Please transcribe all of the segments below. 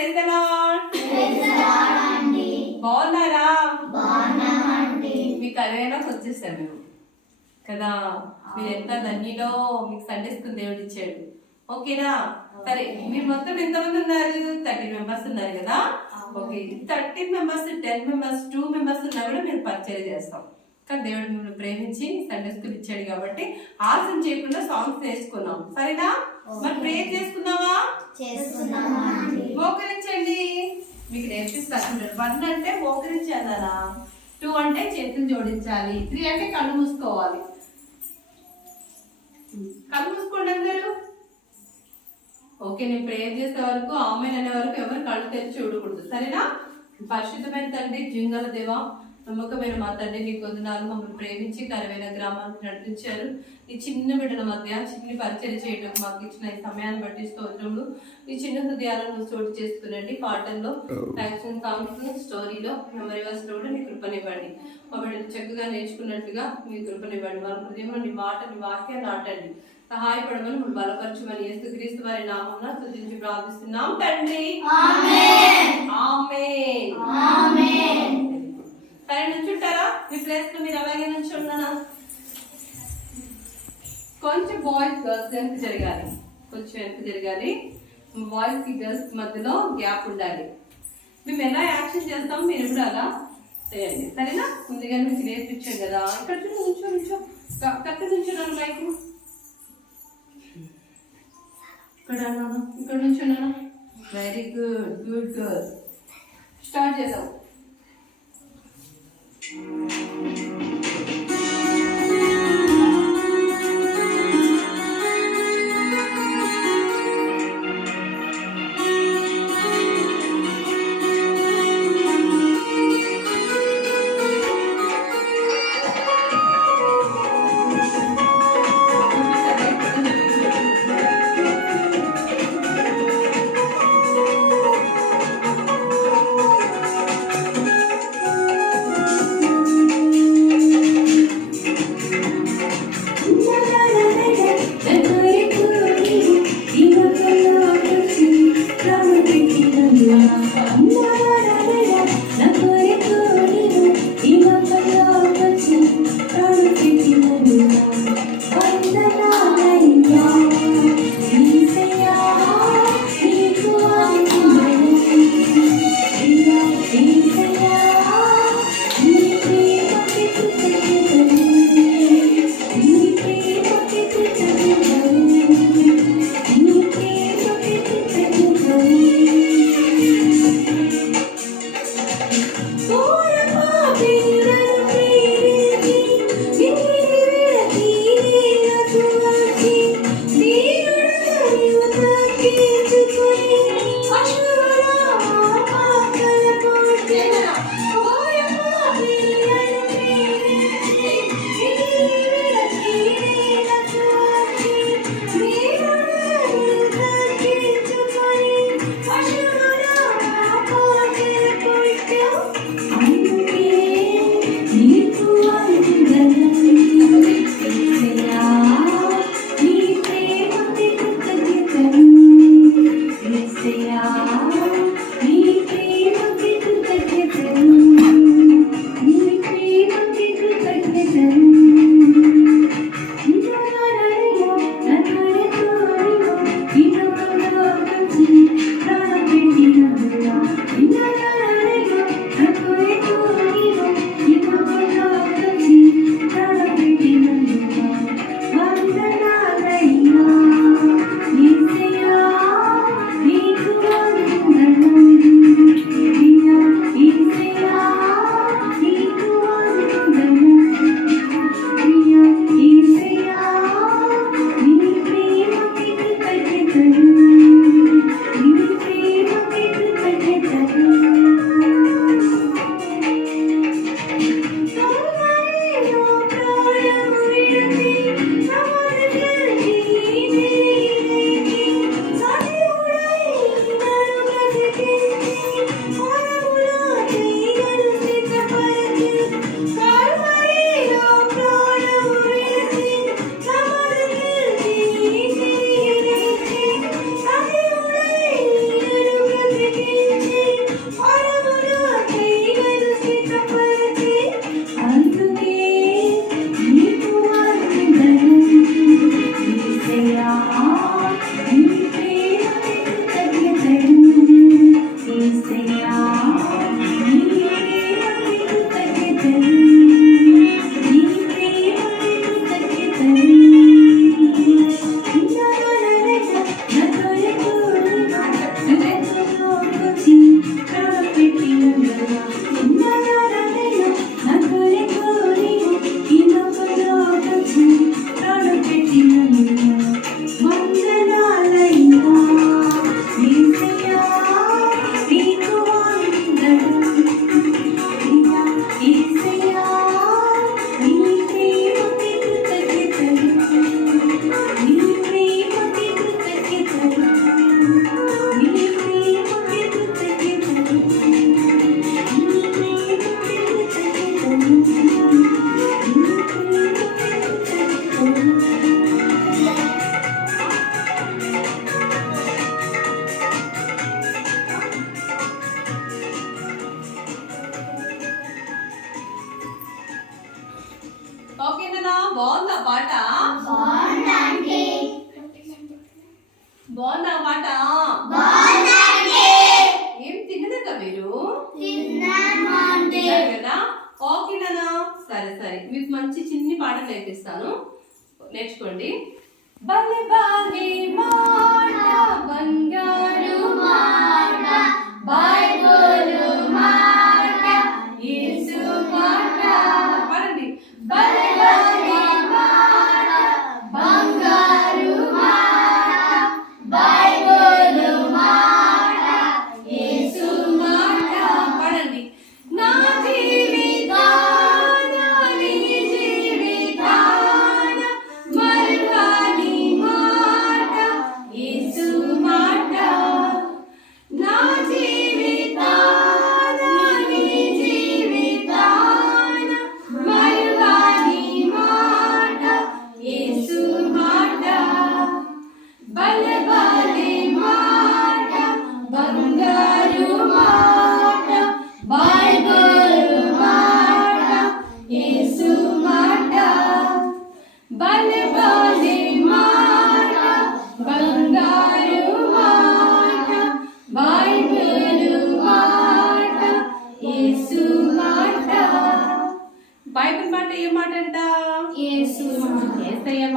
Praise the lord బాగున్నారా? మీకు అదేనా వచ్చేసాం మేము. కదా? మీరు ఎంత ధన్యులో మీకు సండే స్కూల్ దేవుడు ఇచ్చాడు. ఓకేనా? సరే మీరు మొత్తం ఎంతమంది ఉన్నారు? థర్టీన్ మెంబర్స్ ఉన్నారు కదా? Okay thirteen members ten members two members ఉన్నా కూడా మేము పరిచయం చేస్తాం. కానీ దేవుడు మిమ్మల్ని ప్రేమించి సండే స్కూల్ ఇచ్చాడు కాబట్టి ఆలస్యం చేయకుండా సాంగ్స్ నేర్చుకున్నాం సరేనా? మరి ప్రేయర్ చేసుకుందామా నేర్పించండి మీకు నేర్పిస్తాను వన్ అంటే మోకరించాలనా టూ అంటే చేతులు జోడించాలి. త్రీ అంటే కళ్ళు మూసుకోవాలి. కళ్ళు మూసుకోండి అందరూ. ఓకే నేను ప్రేయర్ చేసే వరకు ఆమె అనే వరకు ఎవరు కళ్ళు తెరిచి చూడకూడదు. సరేనా? పరిశుద్ధమైన తండ్రి జింగల దేవా నమ్మకమైన మా తండ్రి నీ కొందనాలు మమ్మల్ని ప్రేమించి కరవైన గ్రామానికి నడిపించారు. ఈ చిన్న బిడ్డల మధ్య చిన్ని పరిచయం చేయడం మాకు ఇచ్చిన ఈ సమయాన్ని బట్టి స్తోత్రములు. ఈ చిన్న హృదయాలను చోటు చేసుకునండి. పాటల్లో యాక్షన్ సాంగ్స్ స్టోరీలో మెమరీ వర్స్లో కూడా నీ కృపనివ్వండి మా బిడ్డలు చక్కగా నేర్చుకున్నట్టుగా మీ కృపనివ్వండి వాళ్ళ హృదయంలో నీ మాట నీ వాక్యాన్ని నాటండి. సహాయపడమని మనం బలపరచమని యేసుక్రీస్తు వారి నామమున స్తుతించి ప్రార్థిస్తున్నాం తండ్రి. ఆమేన్. సరే నుంచుంటారా? మీ ప్లేస్లో మీరు అలాగే నుంచి ఉన్నానా కొంచెం బాయ్స్ గర్ల్స్ వెనక్కి జరగాలి. కొంచెం వెనక్కి జరగాలి. బాయ్స్కి గర్ల్స్ మధ్యలో గ్యాప్ ఉండాలి. మేము ఎలా యాక్షన్ చేస్తాం మీరు కూడా అలా చేయండి. సరేనా? ముందుగా మీకు నేర్పించాం కదా. ఇక్కడ చూడు నుంచో నుంచో. కరెక్ట్ నుంచున్నాను బైక్ ఇక్కడ ఇక్కడ నుంచున్నాను. Very good good girl start చేద్దాం. うん。ఓకేనా బాగుందా పాట? బాగుందా పాట? ఏం తిన్నదక్క మీరు? కదా? ఓకేనా సరే సరే. మీకు మంచి చిన్ని పాటలు నేర్పిస్తాను. నేర్చుకోండి. బలి బాలి బంగారు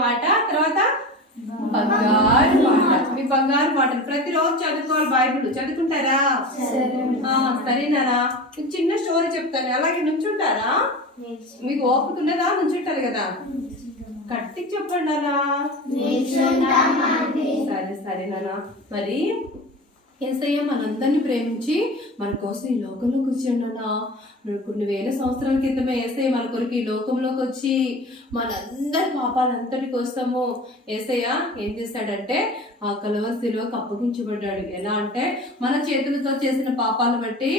మాట తర్వాత బంగారు మాట మీ బంగారు మాట ప్రతిరోజు చదువుకోవాలి బైబిల్. చదువుకుంటారా? సరేనారా? మీకు చిన్న స్టోరీ చెప్తాను. అలాగే నుంచుంటారా? మీకు ఓపిక ఉన్నదా నుంచుంటారు కదా? గట్టిగా చెప్పండి అలా సరే సరే నాన్న మరి ఏసయ్య మనందరినీ ప్రేమించి మన కోసం ఈ లోకంలోకి వచ్చాడన్నా మరి కొన్ని వేల సంవత్సరాల క్రితమే ఏసయ్య మన కొరకు ఈ లోకంలోకి వచ్చి మనందరి పాపాలంతటి కోసము ఏసయ్య ఏం చేశాడంటే ఆ కలవసిలోకి అప్పగించబడ్డాడు. ఎలా అంటే మన చేతులతో చేసిన పాపాలను బట్టి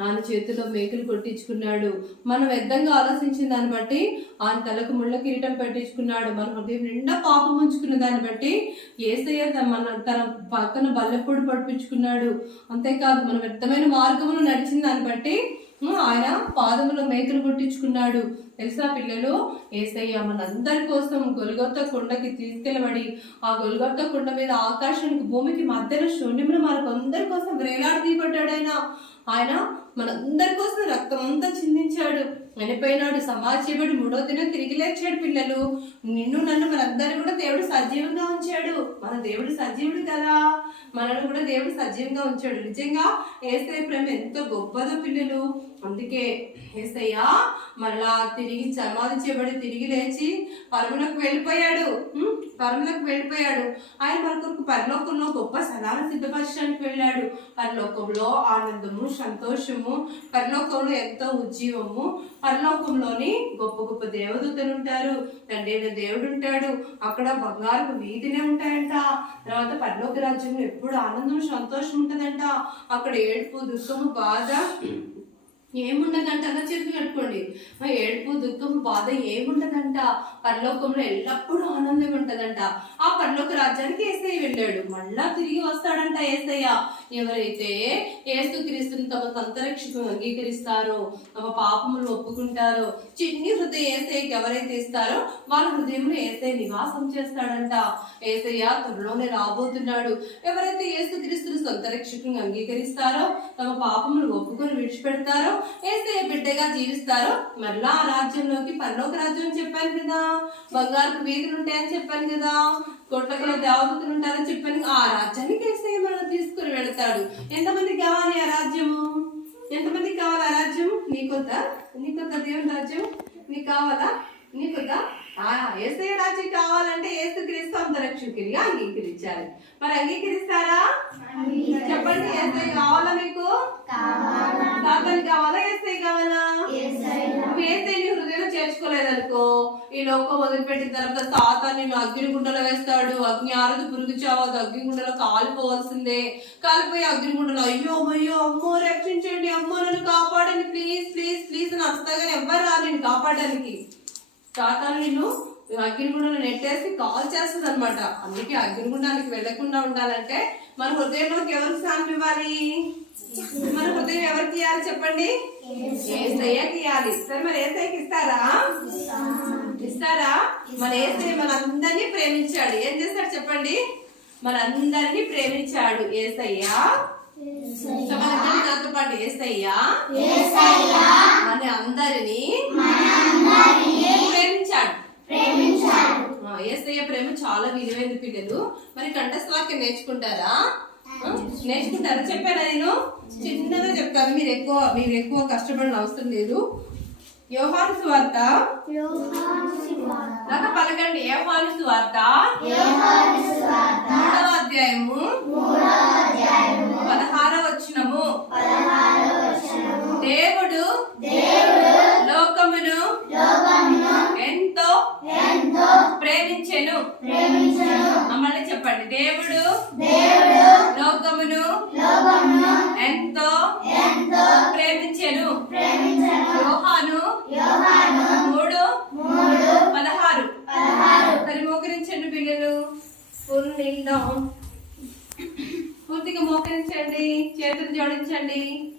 ఆయన చేతిలో మేకులు కొట్టించుకున్నాడు. మనం వ్యర్థంగా ఆలోచించిన దాన్ని బట్టి ఆయన తలకు ముళ్ళ కిరీటం పెట్టించుకున్నాడు. మన హృదయం నిండా పాపం ఉంచుకున్న దాన్ని బట్టి ఏసయ్య తన- మన తన పక్కన బల్లెప్పుడు పడిపించుకున్నాడు అంతేకాదు మన వ్యర్థమైన మార్గమును నడిచిన దాన్ని బట్టి ఆయన పాదములో మేకలు కొట్టించుకున్నాడు. తెలుసా పిల్లలు? ఏసయ్య మనందరి కోసం గొలుగొత్త కొండకి తీసుకెళ్ళబడి ఆ గొలుగొత్త కొండ మీద ఆకాశానికి భూమికి మధ్యలో శూన్యములు మనకు అందరి కోసం వేలాడదీయబడ్డాడు ఆయన. ఆయన మనందరి కోసం రక్తం అంతా చిందించాడు. చనిపోయినాడు సమాజీవుడు మూడో దినం తిరిగి లేచాడు పిల్లలు. నిన్ను నన్ను మనందరూ కూడా దేవుడు సజీవంగా ఉంచాడు. మన దేవుడు సజీవుడు కదా. మనల్ని కూడా దేవుడు సజీవంగా ఉంచాడు. నిజంగా ఏసై ప్రేమ ఎంతో గొప్పదో పిల్లలు. అందుకే ఏసయ్య మళ్ళా తిరిగి సమాధి చేయబడి తిరిగి లేచి పరములకు వెళ్ళిపోయాడు. పరుములకు పరములకు వెళ్ళిపోయాడు. ఆయన మనకు పరలోకంలో గొప్ప స్థలాన్ని సిద్ధపరచడానికి వెళ్ళాడు. పరలోకంలో ఆనందము సంతోషము పరలోకంలో ఎంతో ఉజ్జీవము పరలోకంలోని గొప్ప గొప్ప దేవదూతలు ఉంటారు తండ్రి దేవుడు ఉంటాడు అక్కడ బంగారు వీధినే ఉంటాయంట. తర్వాత పరలోక రాజ్యంలో ఎప్పుడు ఆనందం సంతోషం ఉంటుందంట. అక్కడ ఏడుపు దుఃఖము బాధ ఏముండదంట? అలా చెప్పి పెట్టుకోండి ఏడుపు దుఃఖం బాధ ఏముండదంట? పరలోకంలో ఎల్లప్పుడూ ఆనందంగా ఉంటదంట. ఆ పరలోక రాజ్యానికి ఏసై వెళ్ళాడు. మళ్ళా తిరిగి వస్తాడంట ఏసయ్య. ఎవరైతే ఏసుక్రీస్తుని తమ సంతరక్షకు అంగీకరిస్తారో తమ పాపములు ఒప్పుకుంటారో చిన్ని హృదయ ఏసైకి ఎవరైతే ఇస్తారో వాళ్ళ హృదయంలో ఏసై నివాసం చేస్తాడంట. ఏసయ్య త్వరలోనే రాబోతున్నాడు. ఎవరైతే ఏసు క్రీస్తుని అంగీకరిస్తారో తమ పాపములు ఒప్పుకొని విడిచిపెడతారో ఏసయ్య బిడ్డగా జీవిస్తారో మరలా ఆ రాజ్యంలోకి పరలోక రాజ్యం చెప్పాను కదా. బంగారు వీధులు ఉంటాయని చెప్పాను కదా. కొట్టకుల దేవతలు ఉంటారని చెప్పాను. ఆ రాజ్యానికి ఏసయ్య మనం తీసుకుని వెళతాడు. ఎంతమందికి కావాలి ఆ రాజ్యము? ఎంతమందికి కావాలి ఆ రాజ్యం నీకొద్దా నీకొద్దా దేవుని రాజ్యం నీకు కావాలా? నీకొద్దా ఆ ఏసయ్య రాజ్యం కావాలంటే ఏసు క్రీస్తు అంతరక్షకునిగా అంగీకరించాలి. మరి అంగీకరిస్తారా? చెప్పండి ఏసయ్య కావాలా మీకు? లోకం వదిలిపెట్టిన తర్వాత సాతాన్ నిన్ను అగ్నిగుండలో వేస్తాడు. అగ్ని ఆరదు పురుగు చావదు. అగ్నిగుండలో కాలిపోవాల్సిందే. కాలిపోయి అగ్నిగుండలో అయ్యో అయ్యో అమ్మో రక్షించండి. అమ్మో నన్ను కాపాడండి. ప్లీజ్ ప్లీజ్ ప్లీజ్ అని వస్తాగానే ఎవ్వరు రాదు నేను కాపాడడానికి. సాతాను నిన్ను అగ్నిగుండంలో నెట్టేసి కాల్ చేస్తుంది అనమాట అందుకే అగ్నిగుండానికి వెళ్ళకుండా ఉండాలంటే మన హృదయంలోకి ఎవరికి స్థానం ఇవ్వాలి హృదయం ఎవరికి ఇవ్వాలి చెప్పండి? ఏసయ్యకి ఇవ్వాలి సరే మరి ఏసయ్యకి ఇస్తారా? ఇస్తారా? మన ఏసయ్య మన అందరినీ ప్రేమించాడు. ఏం చేస్తాడు చెప్పండి? మనందరినీ ప్రేమించాడు. ఏసయ్యా? చెప్పండి ఏసయ్యా? మన అందరినీ ప్రేమించాడు. ఏసయ్య ప్రేమ చాలా విలువైన పిల్లలు. మరి కంఠస్థవాక్యం నేర్చుకుంటారా? నేర్చుకుంటారా? చెప్పానా నేను? చిన్నగా చెప్తాను. మీరు ఎక్కువ మీరు ఎక్కువ కష్టపడిన అవసరం లేదు. యోహాను సువార్త? నాకు పలకండి. యోహాను సువార్త? మూడవ అధ్యాయము? పదహారవ వచ్చినము దేవుడు ప్రేమించెను. మమ్మల్ని చెప్పండి. దేవుడు లోకమును ఎంతో ప్రేమించెను. యోహాను మూడు పదహారు. సరే మోకరించండి పిల్లలు. పూర్తిగా మోకరించండి చేతులు జోడించండి.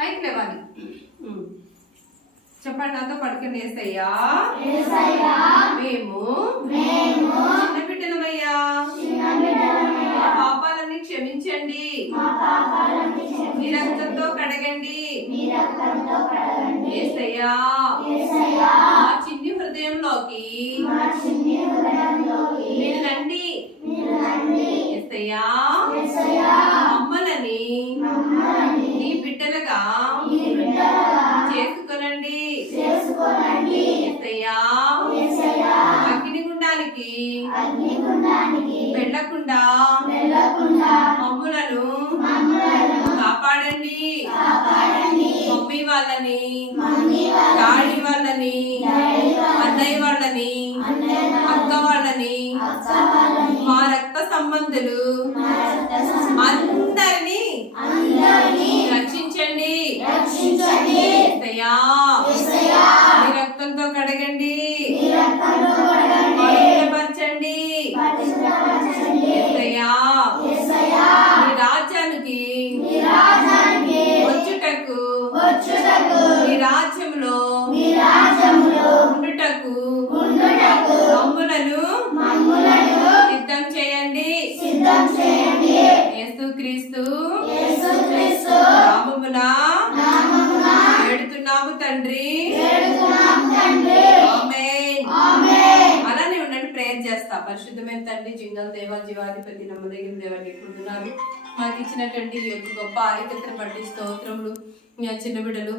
పైకి లేవాలి. చెప్పండి నాతో పడుకుని వేసయ్యా మేము చిన్న బిడ్డలమయ్యా పాపాలన్నీ క్షమించండి. మీ రక్తంతో కడగండి. ఏసయ్యా. మా చిన్ని హృదయంలోకి. మీరు రండి ఏసయ్యా. మమ్మల్ని నీ బిడ్డలుగా చేసుకొనండి. ఏసయ్యా. అగ్నిగుండానికి. వెళ్ళకుండా. మమ్ములను. కాపాడండి. మమ్మీ వాళ్ళని. డాడీ వాళ్ళని. అన్నయ్య వాళ్ళని. అక్క వాళ్ళని. మా రక్త సంబంధులు. అందరినీ రాజ్యానికి వచ్చుటకు. మీ రాజ్యంలో ఉండుటకు. మమ్ములను. సిద్ధం చేయండి. యేసుక్రీస్తు. పరిశుద్ధమైన తండ్రి జింగల్ దేవ జీవాధిపతి నమ్మదగిన దేవాన్ని కొంటున్నాను మాకు ఇచ్చినటువంటి ఈ యొక్క గొప్ప ఆధిక్యతను బట్టి స్తోత్రములు చిన్న బిడ్డలు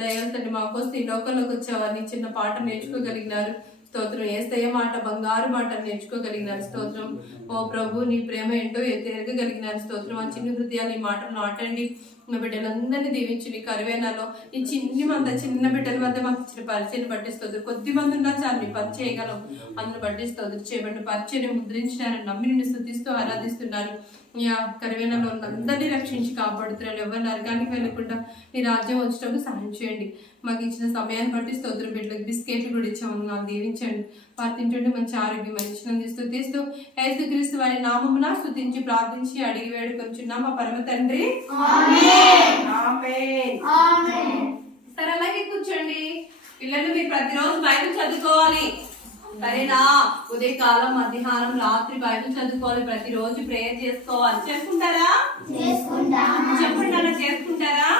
దయాలు తండ్రి మా కోసం ఈ లోకంలోకి వచ్చేవారిని చిన్న పాట నేర్చుకోగలిగినారు. స్తోత్రం ఏస్తయ్య మాట బంగారు మాట నేర్చుకోగలిగినారు. స్తోత్రం ఓ ప్రభు నీ ప్రేమ ఏంటో ఎరగగలిగినారు. స్తోత్రం ఆ చిన్న హృదయాలు ఈ మాటలు నాటండి నా బిడ్డలందరినీ దీవించి కరువేనాలో. ఈ చిన్ని మంద చిన్న బిడ్డల మధ్య మాకు ఇచ్చిన పరిచయం పట్టిస్తుంది. కొద్ది మంది ఉన్నా చాలు నీ పని చేయగలం. అందును పట్టిస్తుంది. చేయబడిన పరిచయం ముద్రించినారని నమ్మి నిన్ను స్థుతిస్తూ ఆరాధిస్తున్నారు. యా కరువేనాలో అందరినీ రక్షించి కాపాడుతున్నారు. ఎవరు నరకానికి వెళ్ళకుండా నీ రాజ్యం వచ్చినప్పుడు సహాయం చేయండి. మాకు ఇచ్చిన సమయాన్ని బట్టి స్తోత్రం బిడ్డలకు బిస్కెట్లు కూడా ఇచ్చాము. నాకు దీవించండి వారు తింటుంటే మంచి ఆరోగ్యం మంచి స్థుతిస్తూ యేసుక్రీస్తు వారి నామమున స్థుతించి ప్రార్థించి అడిగి వేడుకొంచున్నాం మా పరమ తండ్రి. సరే అలాగే కూర్చోండి. పిల్లలు మీరు ప్రతిరోజు బైబిల్ చదువుకోవాలి. సరేనా? ఉదయకాలం మధ్యాహ్నం రాత్రి బైబిల్ చదువుకోవాలి ప్రతిరోజు ప్రేయర్ చేసుకోవాలి. చేసుకుంటారా? చెప్పండి నాన్న చేసుకుంటారా?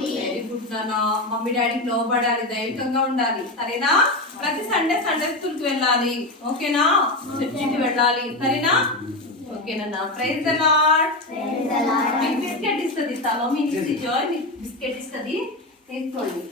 వెరీ గుడ్ నాన్న. మమ్మీ డాడీకి లోబడాలి దైవికంగా ఉండాలి. సరేనా? ప్రతి సండే సండే స్కూల్కి వెళ్ళాలి. ఓకేనా? చర్చికి వెళ్ళాలి. సరేనా? ఓకేనా ప్రైజ్ ద లార్డ్ మీకు బిస్కెట్ ఇస్తుంది తమ మీ జాయ్ మీకు బిస్కెట్ ఇస్తుంది. తీసుకోండి.